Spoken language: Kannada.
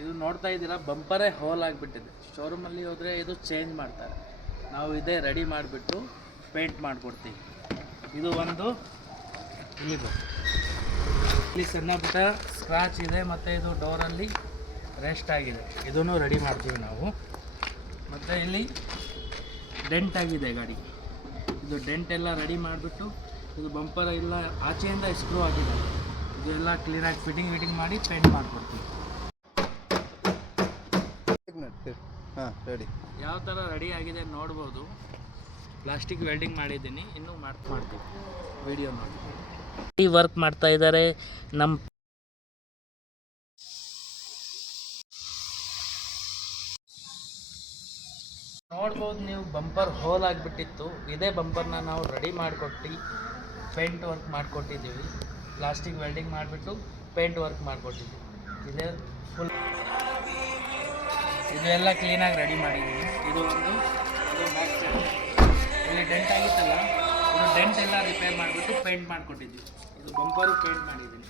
ಇದು ನೋಡ್ತಾ ಇದ್ದೀರಾ, ಬಂಪರೇ ಹೋಲ್ ಆಗಿಬಿಟ್ಟಿದೆ. ಶೋರೂಮಲ್ಲಿ ಹೋದರೆ ಇದು ಚೇಂಜ್ ಮಾಡ್ತಾರೆ, ನಾವು ಇದೇ ರೆಡಿ ಮಾಡಿಬಿಟ್ಟು ಪೇಂಟ್ ಮಾಡಿಕೊಡ್ತೀವಿ. ಇದು ಒಂದು ಇಲ್ಲಿ ಸಣ್ಣ ಪುಟ್ಟ ಸ್ಕ್ರಾಚ್ ಇದೆ, ಮತ್ತು ಇದು ಡೋರಲ್ಲಿ ರೆಸ್ಟ್ ಆಗಿದೆ, ಇದನ್ನು ರೆಡಿ ಮಾಡ್ತೀವಿ ನಾವು. ಮತ್ತು ಇಲ್ಲಿ ಡೆಂಟ್ ಆಗಿದೆ ಗಾಡಿ, ಇದು ಡೆಂಟ್ ಎಲ್ಲ ರೆಡಿ ಮಾಡಿಬಿಟ್ಟು, ಇದು ಬಂಪರ್ ಎಲ್ಲ ಆಚೆಯಿಂದ ಸ್ಕ್ರೂ ಆಗಿದೆ, ಇದೆಲ್ಲ ಕ್ಲೀನಾಗಿ ಫಿಟ್ಟಿಂಗ್ ಮಾಡಿ ಪೇಂಟ್ ಮಾಡಿಕೊಡ್ತೀವಿ. ರೆಡಿ ಯಾವ ಥರ ರೆಡಿ ಆಗಿದೆ ನೋಡ್ಬೋದು. ಪ್ಲಾಸ್ಟಿಕ್ ವೆಲ್ಡಿಂಗ್ ಮಾಡಿದ್ದೀನಿ, ಇನ್ನೂ ಮಾಡ್ತೀವಿ, ವಿಡಿಯೋ ನೋಡಿ. ಈ ವರ್ಕ್ ಮಾಡ್ತಾ ಇದ್ದಾರೆ ನಮ್ಮ ನೋಡ್ಬೋದು ನೀವು. ಬಂಪರ್ ಹೋಲ್ ಆಗಿಬಿಟ್ಟಿತ್ತು, ಇದೇ ಬಂಪರ್ನ ನಾವು ರೆಡಿ ಮಾಡಿಕೊಟ್ಟು ಪೇಂಟ್ ವರ್ಕ್ ಮಾಡಿಕೊಟ್ಟಿದ್ದೀವಿ. ಪ್ಲಾಸ್ಟಿಕ್ ವೆಲ್ಡಿಂಗ್ ಮಾಡಿಬಿಟ್ಟು ಪೇಂಟ್ ವರ್ಕ್ ಮಾಡಿಕೊಟ್ಟಿದ್ದೀವಿ. ಇದೇ ಫುಲ್ ಇದು ಎಲ್ಲ ಕ್ಲೀನಾಗಿ ರೆಡಿ ಮಾಡಿದ್ದೀವಿ. ಇದು ಬ್ಯಾಕ್ ಸೈಡ್ ಇಲ್ಲಿ ಡೆಂಟ್ ಆಗಿತ್ತಲ್ಲ, ಇದು ಡೆಂಟ್ ಎಲ್ಲ ರಿಪೇರ್ ಮಾಡಿಬಿಟ್ಟು ಪೇಂಟ್ ಮಾಡಿಕೊಟ್ಟಿದ್ದೀವಿ. ಇದು ಬಂಪರು ಪೇಂಟ್ ಮಾಡಿದ್ದೀನಿ.